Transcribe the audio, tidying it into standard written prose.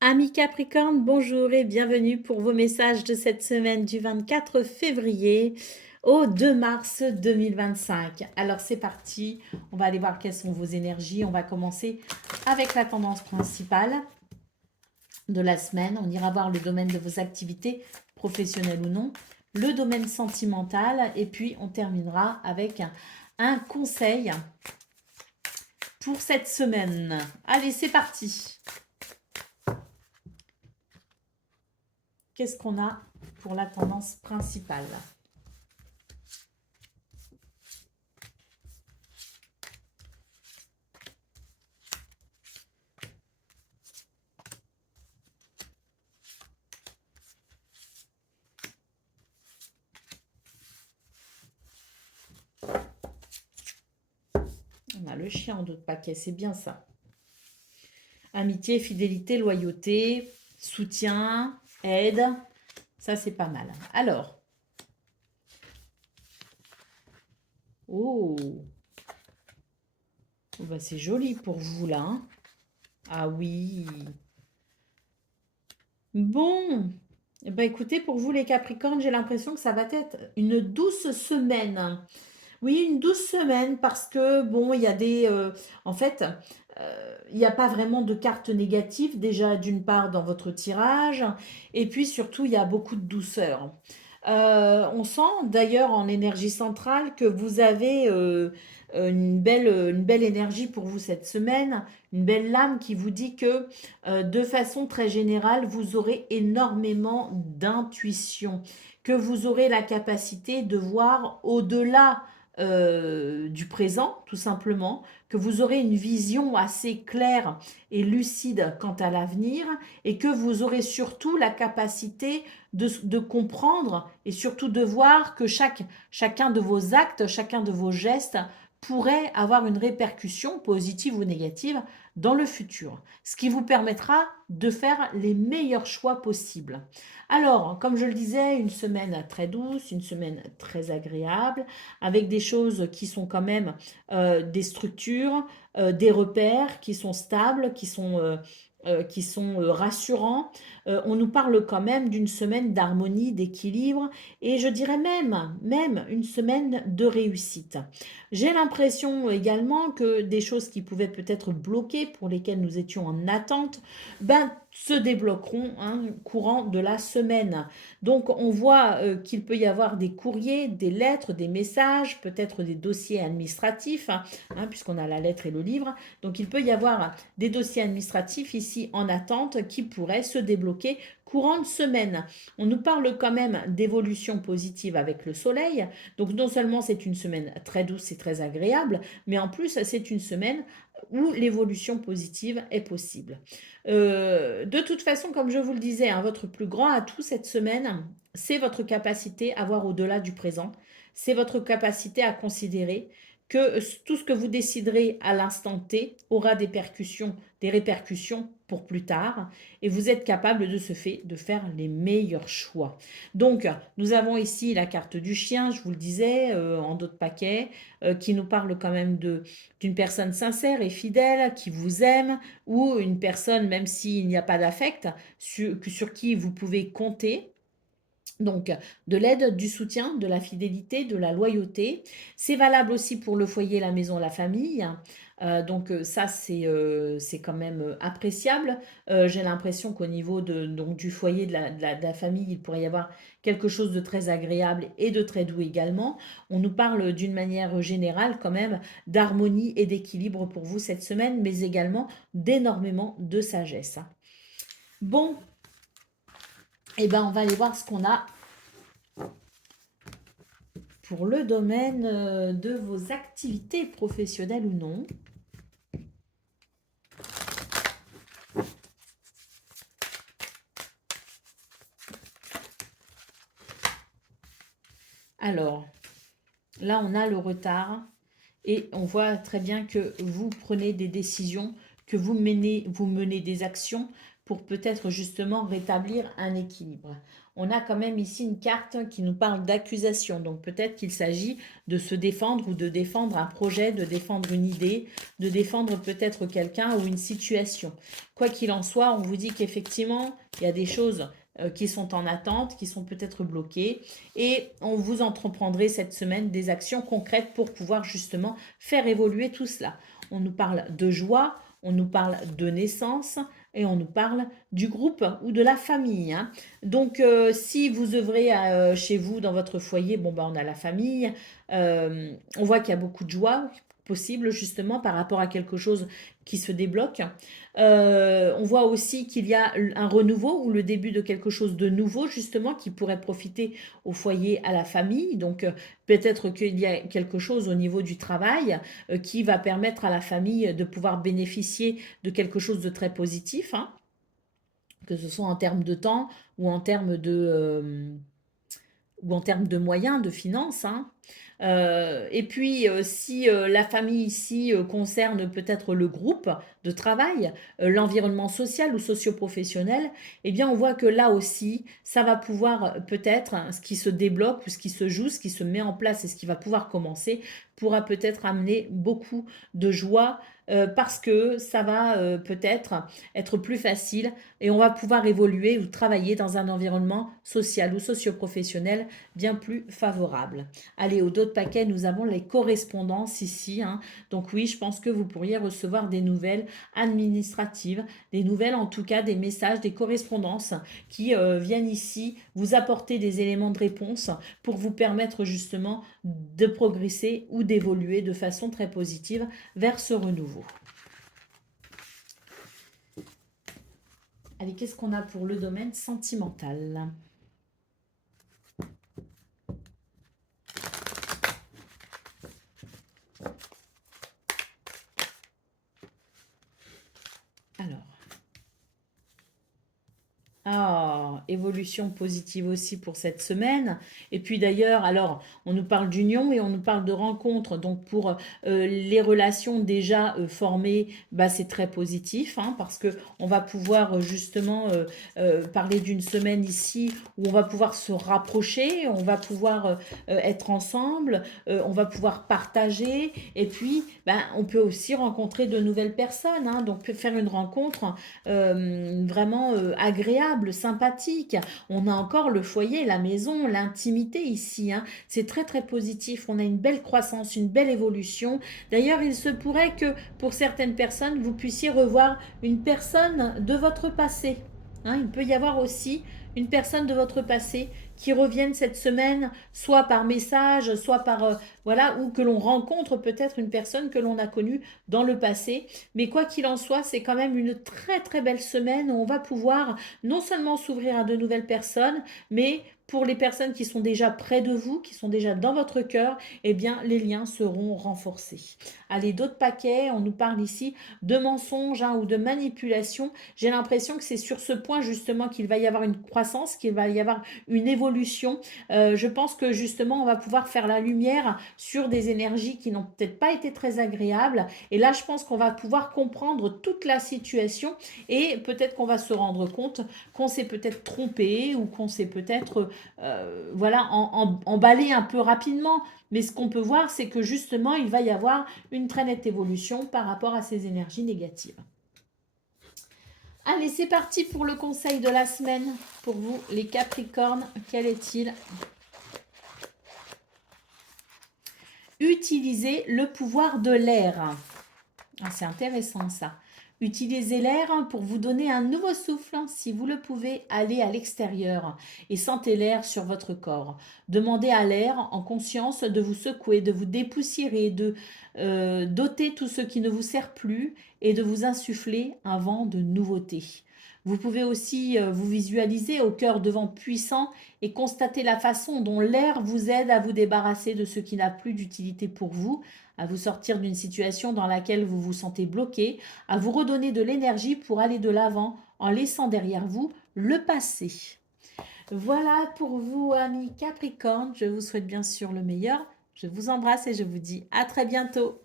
Amis Capricorne, bonjour et bienvenue pour vos messages de cette semaine du 24 février au 2 mars 2025. Alors c'est parti, on va aller voir quelles sont vos énergies. On va commencer avec la tendance principale de la semaine. On ira voir le domaine de vos activités, professionnelles ou non, le domaine sentimental et puis on terminera avec un conseil pour cette semaine. Allez, c'est parti. Qu'est-ce qu'on a pour la tendance principale? On a le chien en d'autres paquets, c'est bien ça. Amitié, fidélité, loyauté, soutien, aide, ça c'est pas mal. Alors, oh, oh bah, c'est joli pour vous là, hein. Ah oui. Bon, eh ben, écoutez, pour vous les Capricornes, j'ai l'impression que ça va être une douce semaine. Oui, une douce semaine parce que, bon, il y a en fait, il n'y a pas vraiment de cartes négatives, déjà d'une part dans votre tirage, et puis surtout, il y a beaucoup de douceur. On sent d'ailleurs en énergie centrale que vous avez une belle énergie pour vous cette semaine, une belle lame qui vous dit que de façon très générale, vous aurez énormément d'intuition, que vous aurez la capacité de voir au-delà du présent, tout simplement, que vous aurez une vision assez claire et lucide quant à l'avenir et que vous aurez surtout la capacité de comprendre et surtout de voir que chacun de vos actes, chacun de vos gestes pourrait avoir une répercussion positive ou négative dans le futur, ce qui vous permettra de faire les meilleurs choix possibles. Alors, comme je le disais, une semaine très douce, une semaine très agréable, avec des choses qui sont quand même des structures, des repères qui sont stables, qui sont rassurants. On nous parle quand même d'une semaine d'harmonie, d'équilibre et je dirais même une semaine de réussite. J'ai l'impression également que des choses qui pouvaient peut-être bloquer, pour lesquelles nous étions en attente, ben, se débloqueront courant de la semaine. Donc on voit qu'il peut y avoir des courriers, des lettres, des messages, peut-être des dossiers administratifs, puisqu'on a la lettre et le livre. Donc il peut y avoir des dossiers administratifs ici en attente qui pourraient se débloquer courant de semaine. On nous parle quand même d'évolution positive avec le soleil. Donc non seulement c'est une semaine très douce et très agréable, mais en plus c'est une semaine où l'évolution positive est possible. De toute façon, comme je vous le disais, votre plus grand atout cette semaine, c'est votre capacité à voir au-delà du présent. C'est votre capacité à considérer que tout ce que vous déciderez à l'instant T aura des répercussions pour plus tard, et vous êtes capable de ce fait de faire les meilleurs choix. Donc, nous avons ici la carte du chien, je vous le disais, en d'autres paquets, qui nous parle quand même d'une personne sincère et fidèle, qui vous aime, ou une personne, même s'il n'y a pas d'affect, sur qui vous pouvez compter. Donc, de l'aide, du soutien, de la fidélité, de la loyauté. C'est valable aussi pour le foyer, la maison, la famille. Donc, ça, c'est quand même appréciable. J'ai l'impression qu'au niveau donc, du foyer, de la famille, il pourrait y avoir quelque chose de très agréable et de très doux également. On nous parle d'une manière générale quand même d'harmonie et d'équilibre pour vous cette semaine, mais également d'énormément de sagesse. Bon, eh ben, on va aller voir ce qu'on a pour le domaine de vos activités professionnelles ou non. Alors, là, on a le retard et on voit très bien que vous prenez des décisions que vous menez des actions pour peut-être justement rétablir un équilibre. On a quand même ici une carte qui nous parle d'accusation, donc peut-être qu'il s'agit de se défendre ou de défendre un projet, de défendre une idée, de défendre peut-être quelqu'un ou une situation. Quoi qu'il en soit, on vous dit qu'effectivement, il y a des choses qui sont en attente, qui sont peut-être bloquées, et on vous entreprendrez cette semaine des actions concrètes pour pouvoir justement faire évoluer tout cela. On nous parle de joie, on nous parle de naissance et on nous parle du groupe ou de la famille, hein. Donc, si vous œuvrez chez vous, dans votre foyer, bon, on a la famille. On voit qu'il y a beaucoup de joie possible justement par rapport à quelque chose qui se débloque. On voit aussi qu'il y a un renouveau ou le début de quelque chose de nouveau justement qui pourrait profiter au foyer, à la famille. Donc, peut-être qu'il y a quelque chose au niveau du travail qui va permettre à la famille de pouvoir bénéficier de quelque chose de très positif, hein, que ce soit en termes de temps ou en termes de moyens, de finances, hein. Et puis, si la famille ici concerne peut-être le groupe de travail, l'environnement social ou socio-professionnel, eh bien, on voit que là aussi, ça va pouvoir peut-être, hein, ce qui se débloque ou ce qui se joue, ce qui se met en place et ce qui va pouvoir commencer, pourra peut-être amener beaucoup de joie parce que ça va peut-être être plus facile et on va pouvoir évoluer ou travailler dans un environnement social ou socio-professionnel bien plus favorable. Allez, au dos de paquet, nous avons les correspondances ici, hein. Donc oui, je pense que vous pourriez recevoir des nouvelles administratives, des nouvelles en tout cas, des messages, des correspondances qui viennent ici vous apporter des éléments de réponse pour vous permettre justement de progresser ou d'évoluer de façon très positive vers ce renouveau. Allez, qu'est-ce qu'on a pour le domaine sentimental ? Alors, évolution positive aussi pour cette semaine. Et puis d'ailleurs, alors, on nous parle d'union et on nous parle de rencontre. Donc pour les relations déjà formées, c'est très positif, hein, parce que on va pouvoir justement parler d'une semaine ici où on va pouvoir se rapprocher, on va pouvoir être ensemble, on va pouvoir partager. Et puis, on peut aussi rencontrer de nouvelles personnes, hein, donc faire une rencontre vraiment agréable, sympathique. On a encore le foyer, la maison, l'intimité ici, hein. C'est très très positif. On a une belle croissance, une belle évolution. D'ailleurs, il se pourrait que pour certaines personnes, vous puissiez revoir une personne de votre passé, hein. Il peut y avoir aussi une personne de votre passé qui revienne cette semaine, soit par message, soit par voilà, ou que l'on rencontre peut-être une personne que l'on a connue dans le passé. Mais quoi qu'il en soit, c'est quand même une très très belle semaine où on va pouvoir non seulement s'ouvrir à de nouvelles personnes, mais pour les personnes qui sont déjà près de vous, qui sont déjà dans votre cœur, eh bien les liens seront renforcés. Allez, d'autres paquets, on nous parle ici de mensonges, hein, ou de manipulation. J'ai l'impression que c'est sur ce point justement qu'il va y avoir une croissance, qu'il va y avoir une évolution. Je pense que justement on va pouvoir faire la lumière sur des énergies qui n'ont peut-être pas été très agréables. Et là, je pense qu'on va pouvoir comprendre toute la situation et peut-être qu'on va se rendre compte qu'on s'est peut-être trompé ou qu'on s'est peut-être voilà, emballé un peu rapidement. Mais ce qu'on peut voir, c'est que justement, il va y avoir une très nette évolution par rapport à ces énergies négatives. Allez, c'est parti pour le conseil de la semaine. Pour vous, les Capricornes, quel est-il ? Utilisez le pouvoir de l'air. C'est intéressant ça. Utilisez l'air pour vous donner un nouveau souffle. Si vous le pouvez, allez à l'extérieur et sentez l'air sur votre corps. Demandez à l'air en conscience de vous secouer, de vous dépoussiérer, de d'ôter tout ce qui ne vous sert plus et de vous insuffler un vent de nouveauté. Vous pouvez aussi vous visualiser au cœur de vent puissant et constater la façon dont l'air vous aide à vous débarrasser de ce qui n'a plus d'utilité pour vous, à vous sortir d'une situation dans laquelle vous vous sentez bloqué, à vous redonner de l'énergie pour aller de l'avant en laissant derrière vous le passé. Voilà pour vous, amis Capricorne. Je vous souhaite bien sûr le meilleur. Je vous embrasse et je vous dis à très bientôt.